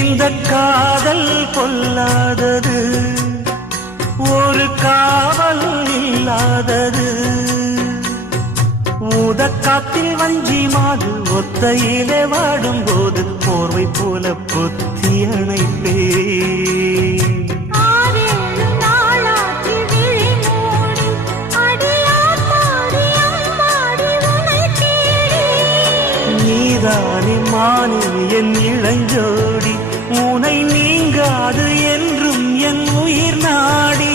இந்த காதல் கொல்லாதது, ஒரு காவல் இல்லாதது. ஊதக்காத்தில் வஞ்சி மாது ஒத்தையிலே வாடும்போது போர்வை போல பொத்தி அணைப்பே. நீதானே மானே என் இளஞ்சோடி, உனை நீங்காது என்றும் என் உயிர் நாடி.